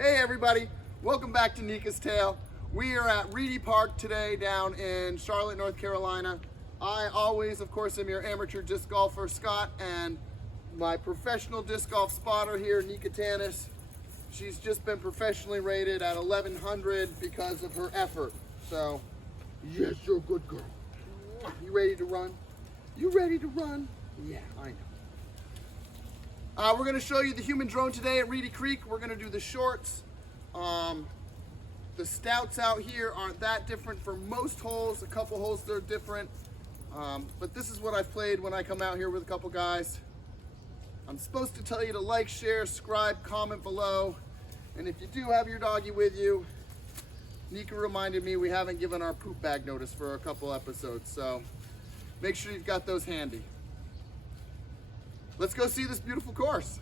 Hey everybody, welcome back to Nikka's Tale. We are at Reedy Park today down in Charlotte, North Carolina. I always, of course, am your amateur disc golfer, Scot, and my professional disc golf spotter here, Nikka Tannis. She's just been professionally rated at 1100 because of her effort. So, yes, you're a good girl. You ready to run? You ready to run? Yeah, I know. We're going to show you the human drone today at Reedy Creek. We're going to do the shorts. The stouts out here aren't that different for most holes. A couple holes they're different. But this is what I've played when I come out here with a couple guys. I'm supposed to tell you to like, share, subscribe, comment below. And if you do have your doggy with you, Nikka reminded me we haven't given our poop bag notice for a couple episodes. So make sure you've got those handy. Let's go see this beautiful course.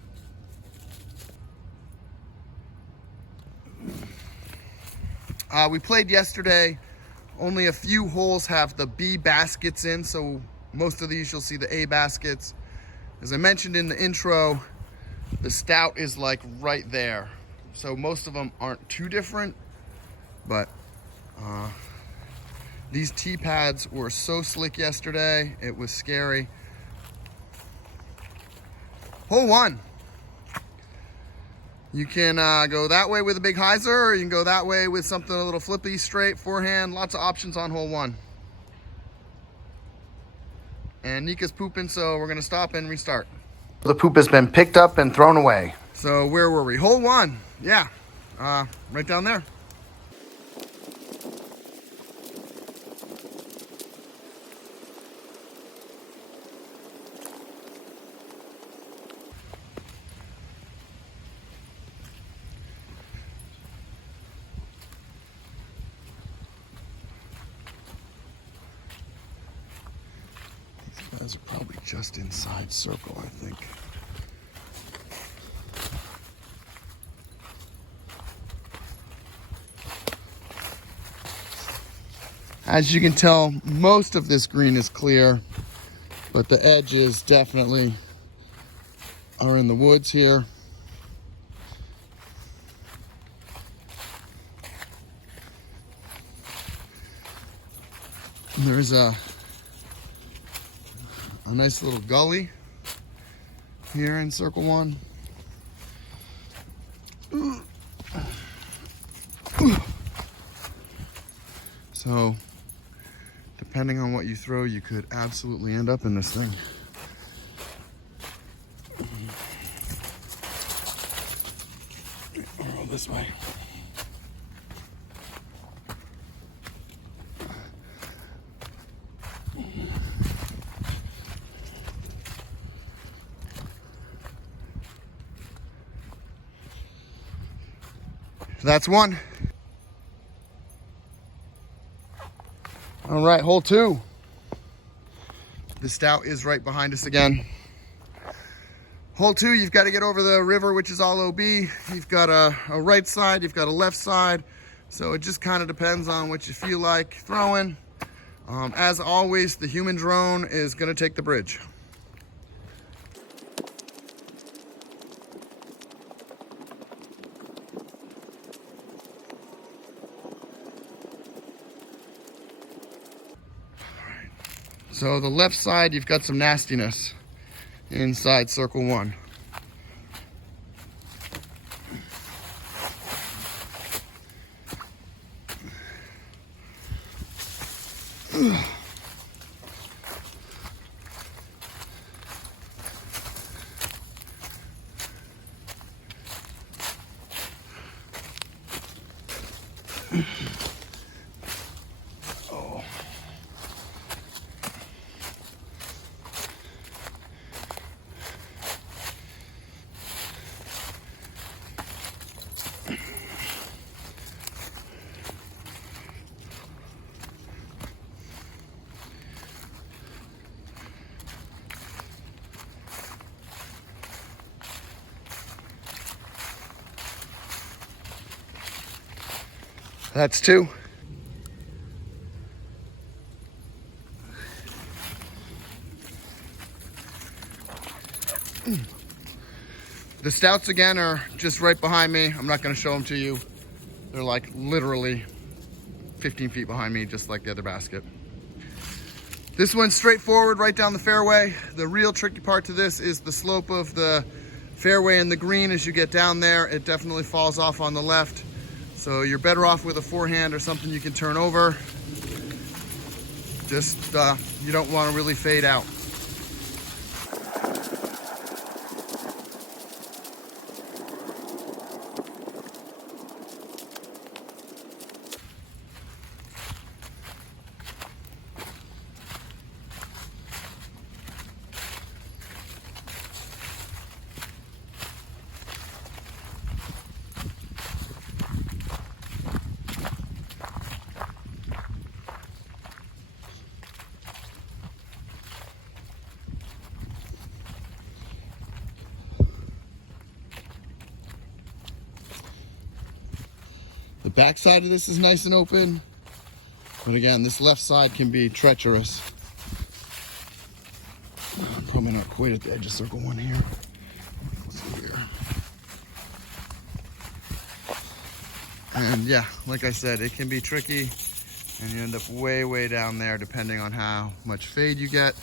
We played yesterday. Only a few holes have the B baskets in, so most of these you'll see the A baskets. As I mentioned in the intro, the stout is like right there. So most of them aren't too different, but these tee pads were so slick yesterday, it was scary. Hole one. You can go that way with a big hyzer, or you can go that way with something a little flippy, straight, forehand. Lots of options on hole one. And Nikka's pooping, so we're gonna stop and restart. The poop has been picked up and thrown away. So where were we? Hole one, yeah, right down there. These guys are probably just inside circle, I think. As you can tell, most of this green is clear, but the edges definitely are in the woods here. And there's a nice little gully here in circle one. So, depending on what you throw, you could absolutely end up in this thing. Roll this way. That's one. All right, hole two. The stout is right behind us again. Hole two, you've got to get over the river, which is all OB. You've got a right side, you've got a left side. So it just kind of depends on what you feel like throwing. As always, the human drone is going to take the bridge. So the left side, you've got some nastiness inside circle one. Oh. That's two. The stouts again are just right behind me. I'm not gonna show them to you. They're like literally 15 feet behind me, just like the other basket. This one's straightforward, right down the fairway. The real tricky part to this is the slope of the fairway and the green. As you get down there, it definitely falls off on the left. So you're better off with a forehand or something you can turn over. Just, you don't want to really fade out. The back side of this is nice and open, but again, this left side can be treacherous. I'm probably not quite at the edge of circle one here. Let's go here. And yeah, like I said, it can be tricky, and you end up way, way down there depending on how much fade you get.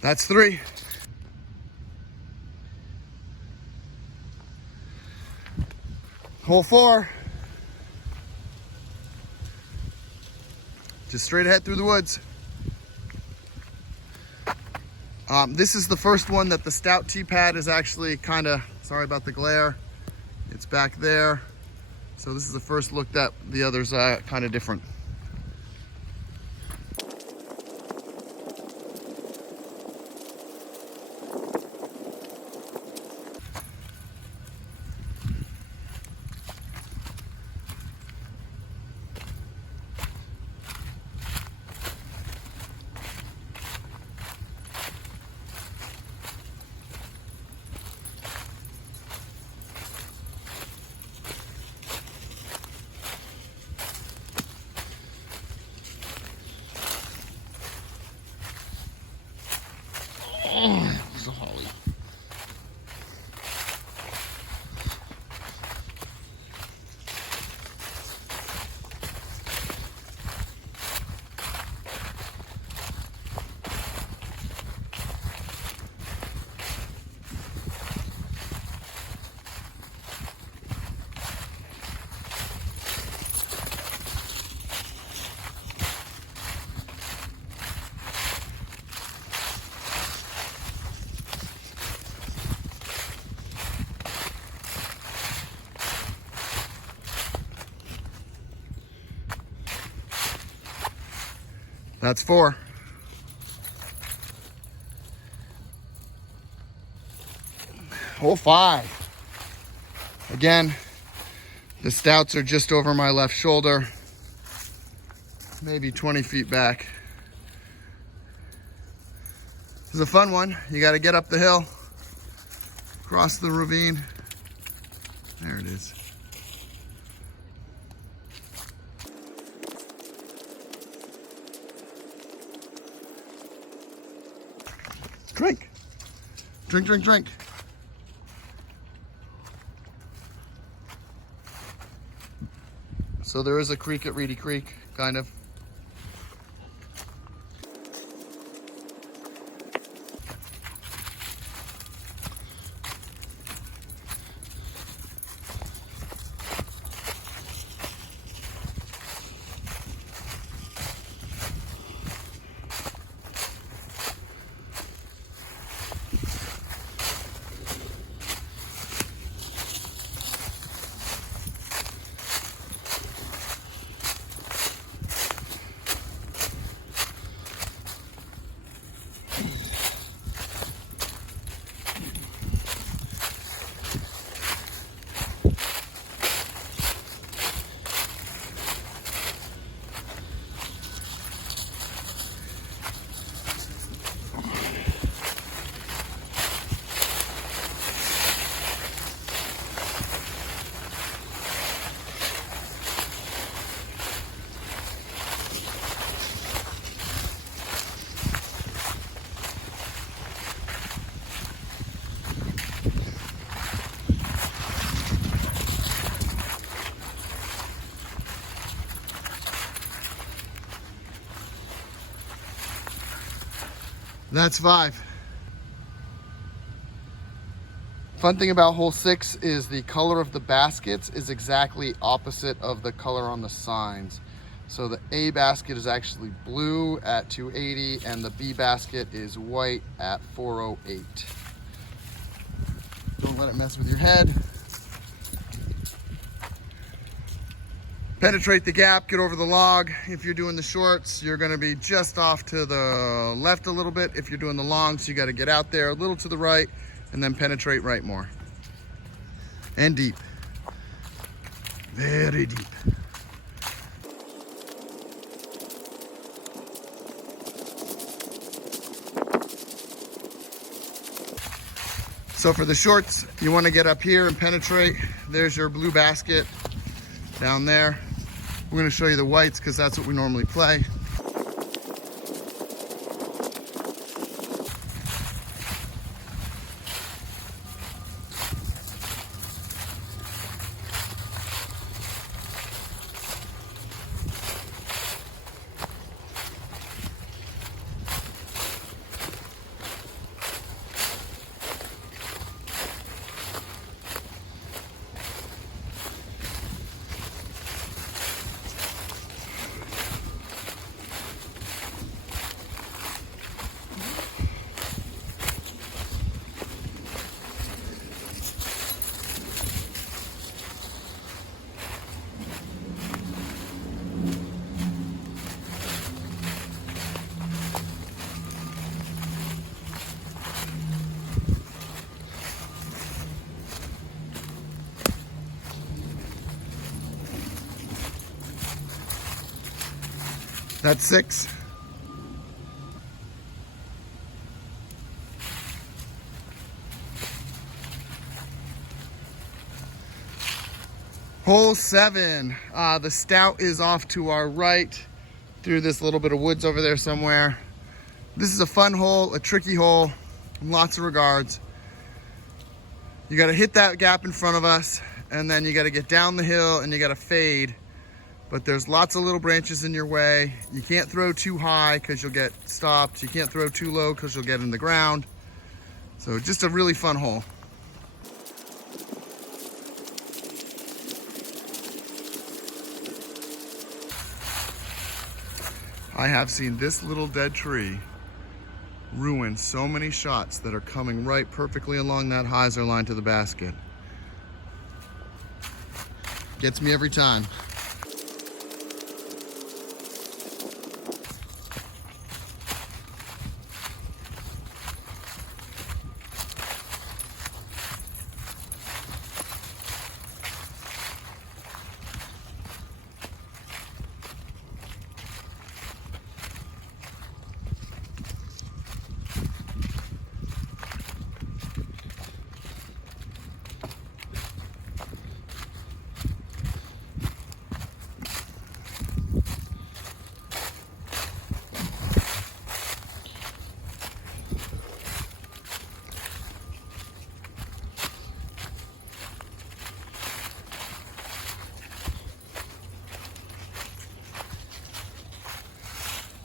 That's 3. Hole 4. Just straight ahead through the woods. This is the first one that the stout tee pad is actually kind of, sorry about the glare, it's back there. So this is the first look that the others are kind of different. Oh, there's a holly. That's 4. Hole 5. Again, the stouts are just over my left shoulder, maybe 20 feet back. This is a fun one. You got to get up the hill, cross the ravine. There it is. Drink. Drink, drink, drink. So there is a creek at Reedy Creek, kind of. That's 5. Fun thing about hole 6 is the color of the baskets is exactly opposite of the color on the signs. So the A basket is actually blue at 280 and the B basket is white at 408. Don't let it mess with your head. Penetrate the gap, get over the log. If you're doing the shorts, you're gonna be just off to the left a little bit. If you're doing the longs, you gotta get out there a little to the right and then penetrate right more. And deep. Very deep. So for the shorts, you wanna get up here and penetrate. There's your blue basket down there. We're gonna show you the whites because that's what we normally play. That's 6. Hole 7. The Stout is off to our right through this little bit of woods over there somewhere. This is a fun hole, a tricky hole in lots of regards. You got to hit that gap in front of us and then you got to get down the hill and you got to fade. But there's lots of little branches in your way. You can't throw too high because you'll get stopped. You can't throw too low because you'll get in the ground. So just a really fun hole. I have seen this little dead tree ruin so many shots that are coming right perfectly along that hyzer line to the basket. Gets me every time.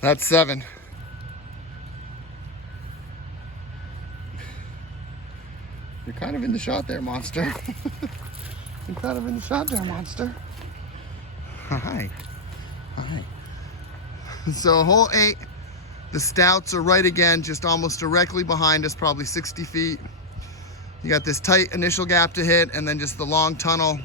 That's 7. You're kind of in the shot there, monster. You're kind of in the shot there, monster. Hi. Hi. So hole 8, the Stouts are right again, just almost directly behind us, probably 60 feet. You got this tight initial gap to hit and then just the long tunnel.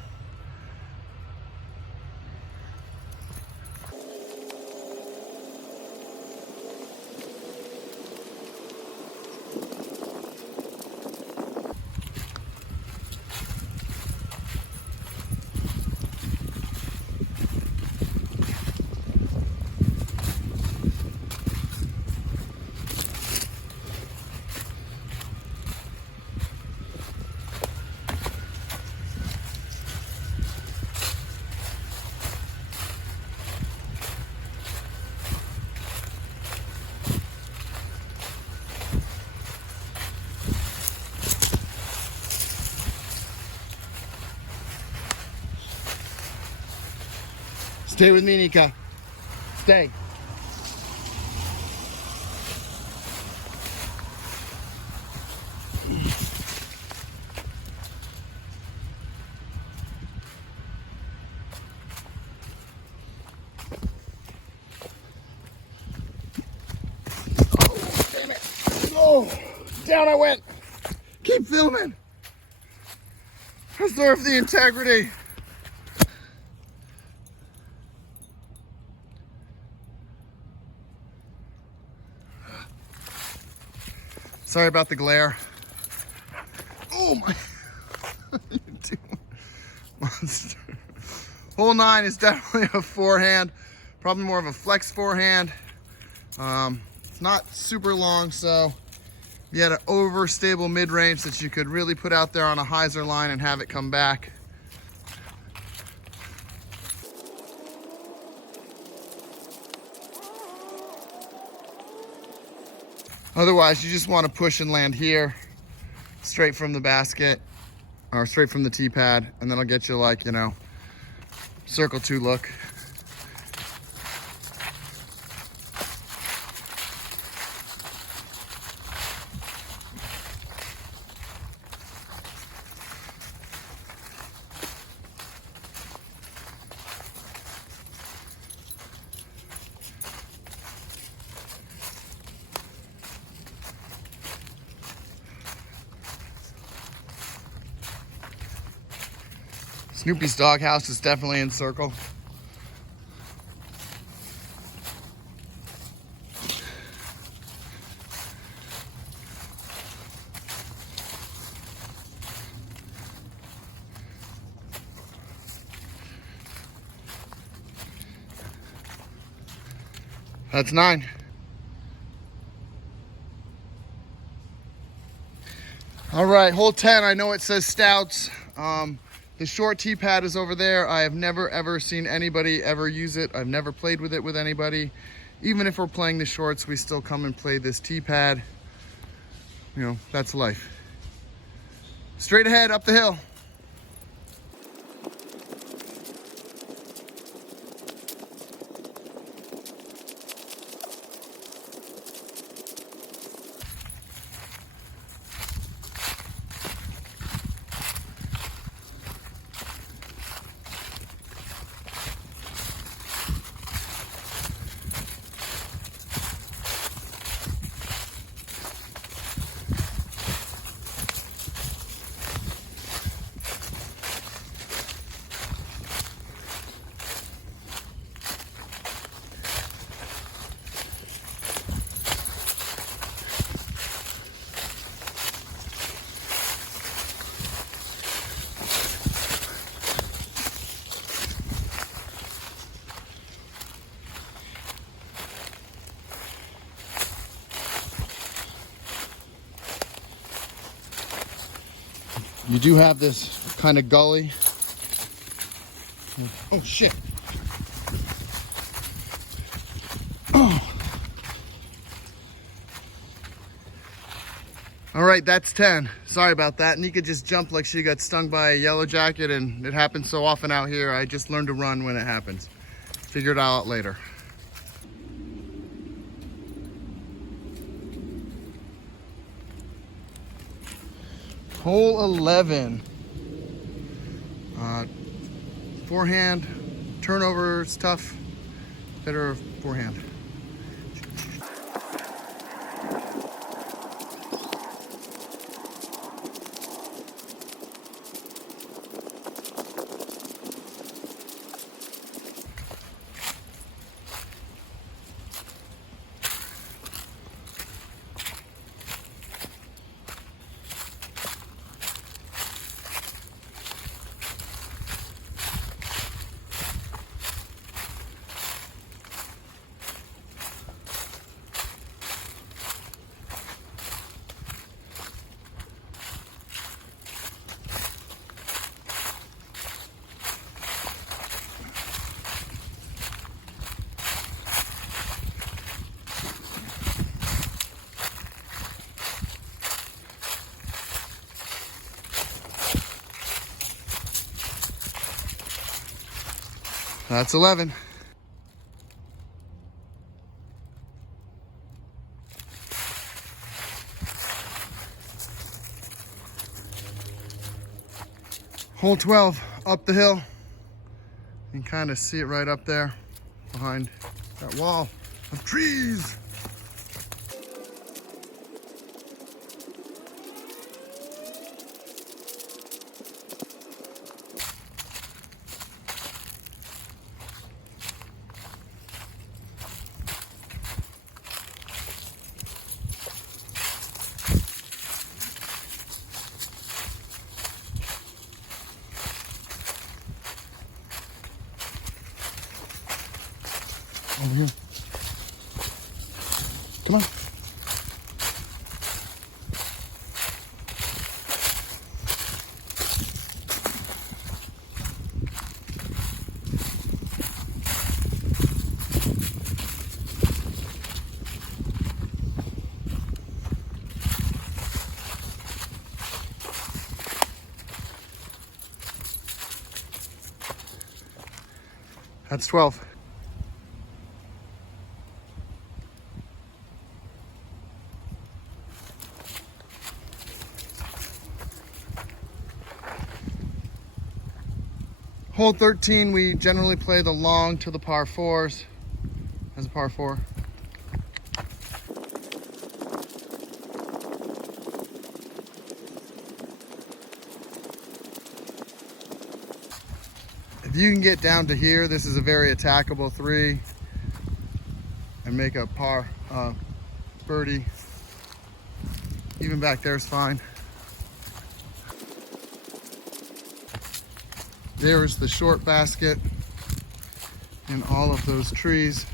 Stay with me, Nikka. Stay. Oh, down I went. Keep filming. Preserve the integrity. Sorry about the glare. Oh my. Monster. Hole 9 is definitely a forehand, probably more of a flex forehand. It's not super long, so you had an overstable mid-range that you could really put out there on a hyzer line and have it come back. Otherwise, you just want to push and land here, straight from the basket, or straight from the tee pad, and then it'll get you like, you know, circle 2 look. Snoopy's doghouse is definitely in circle. That's 9. All right, hole 10, I know it says Stouts. The short tee pad is over there. I have never ever seen anybody ever use it. I've never played with it with anybody. Even if we're playing the shorts, we still come and play this tee pad. You know, that's life. Straight ahead, up the hill. You do have this kind of gully. Oh shit. Oh. All right, that's 10. Sorry about that. Nikka just jumped like she got stung by a yellow jacket, and it happens so often out here. I just learned to run when it happens. Figure it out later. Hole 11. Forehand, turnover is tough. Better forehand. That's 11. Hole 12, up the hill. You can kind of see it right up there behind that wall of trees. Over here. Come on. That's 12. Hole 13, we generally play the long to the par 4s as a par 4. If you can get down to here, this is a very attackable 3 and make a par birdie. Even back there is fine. There's the short basket and all of those trees.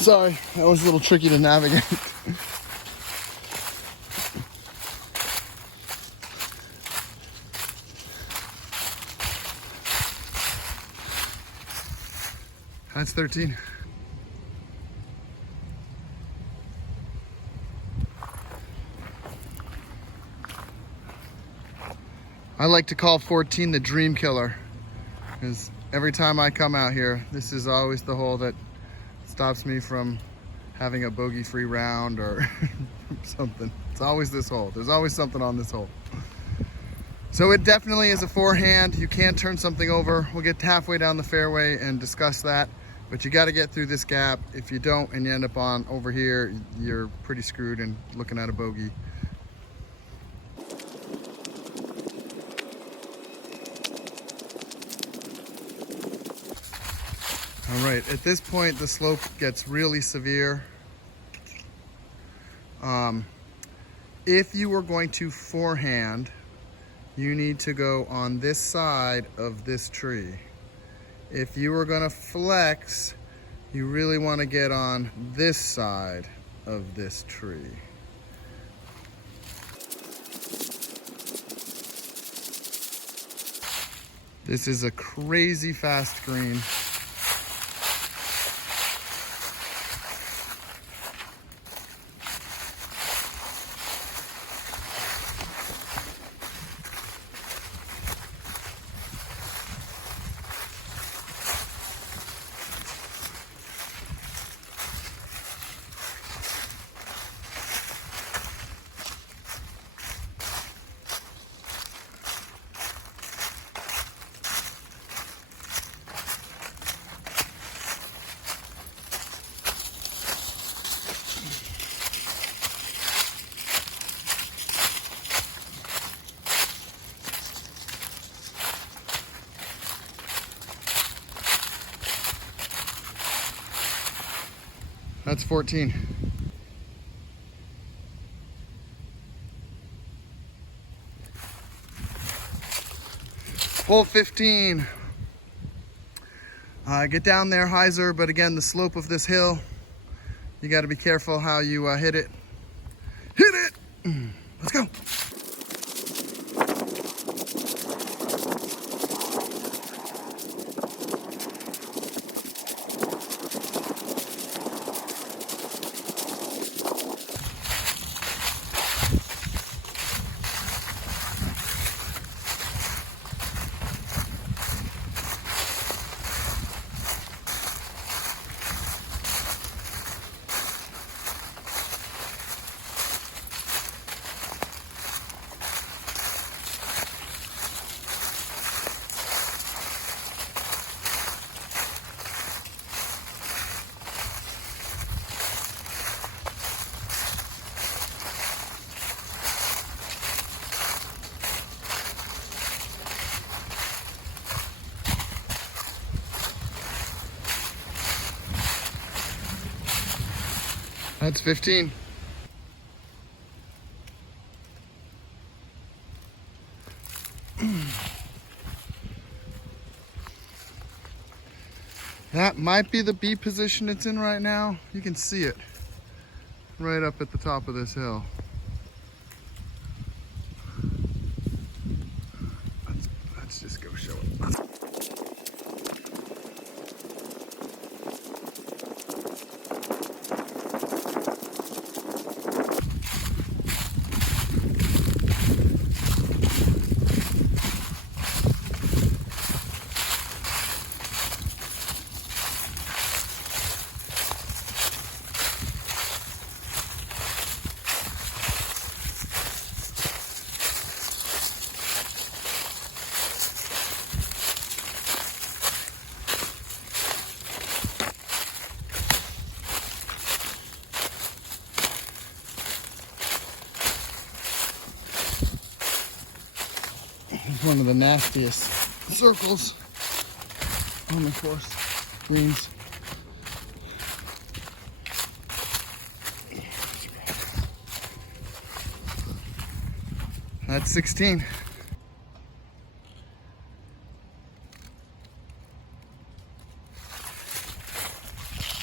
Sorry, that was a little tricky to navigate. That's 13. I like to call 14 the dream killer, because every time I come out here, this is always the hole that stops me from having a bogey-free round or something. It's always this hole. There's always something on this hole. So it definitely is a forehand. You can turn something over. We'll get halfway down the fairway and discuss that, but you got to get through this gap. If you don't and you end up on over here, you're pretty screwed and looking at a bogey. All right, at this point, the slope gets really severe. If you were going to forehand, you need to go on this side of this tree. If you were gonna flex, you really wanna get on this side of this tree. This is a crazy fast green. That's 14. Hole 15. Get down there, hyzer, but again, the slope of this hill, you got to be careful how you hit it. Hit it! Let's go. That's 15. That might be the B position it's in right now. You can see it right up at the top of this hill. Let's just go show it. One of the nastiest circles on the course. Greens. That's 16.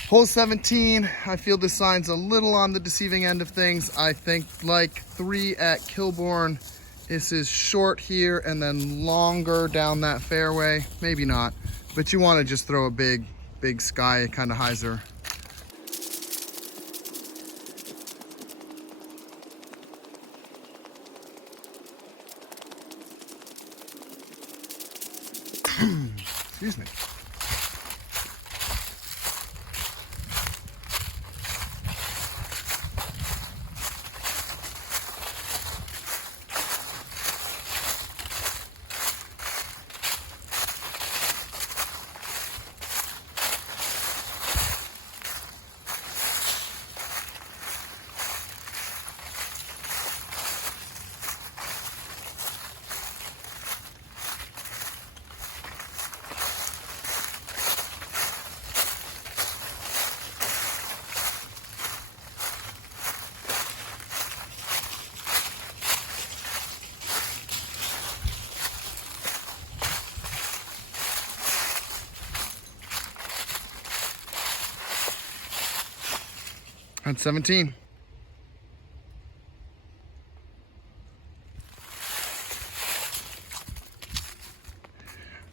Hole 17, I feel this sign's a little on the deceiving end of things. I think like 3 at Kilbourne. This is short here and then longer down that fairway. Maybe not, but you want to just throw a big sky kind of hyzer. Excuse me. That's 17.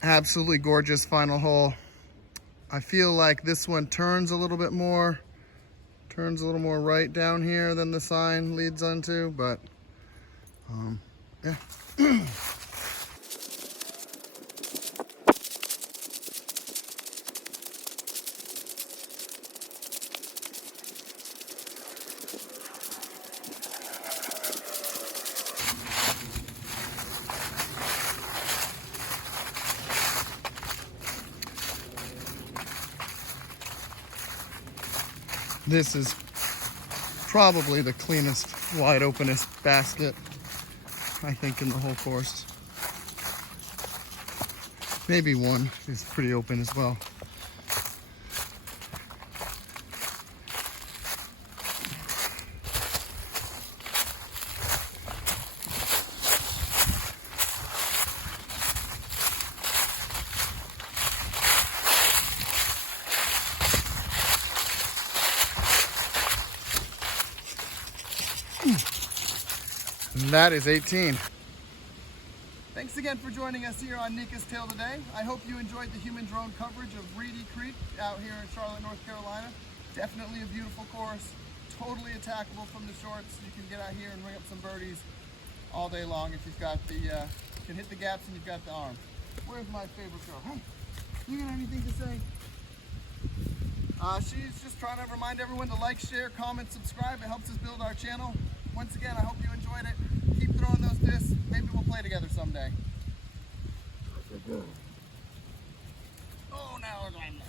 Absolutely gorgeous final hole. I feel like this one turns a little bit more, turns a little more right down here than the sign leads onto, but yeah. This is probably the cleanest, wide openest basket, I think, in the whole course. Maybe one is pretty open as well. That is 18. Thanks again for joining us here on Nikka's Tale today. I hope you enjoyed the human drone coverage of Reedy Creek out here in Charlotte, North Carolina. Definitely a beautiful course, totally attackable from the shorts. You can get out here and ring up some birdies all day long if you've got the, you can hit the gaps and you've got the arm. Where's my favorite girl? Hey, you got anything to say? She's just trying to remind everyone to like, share, comment, subscribe. It helps us build our channel. Once again, I hope you enjoyed it. Keep throwing those discs. Maybe we'll play together someday. Oh, now I'm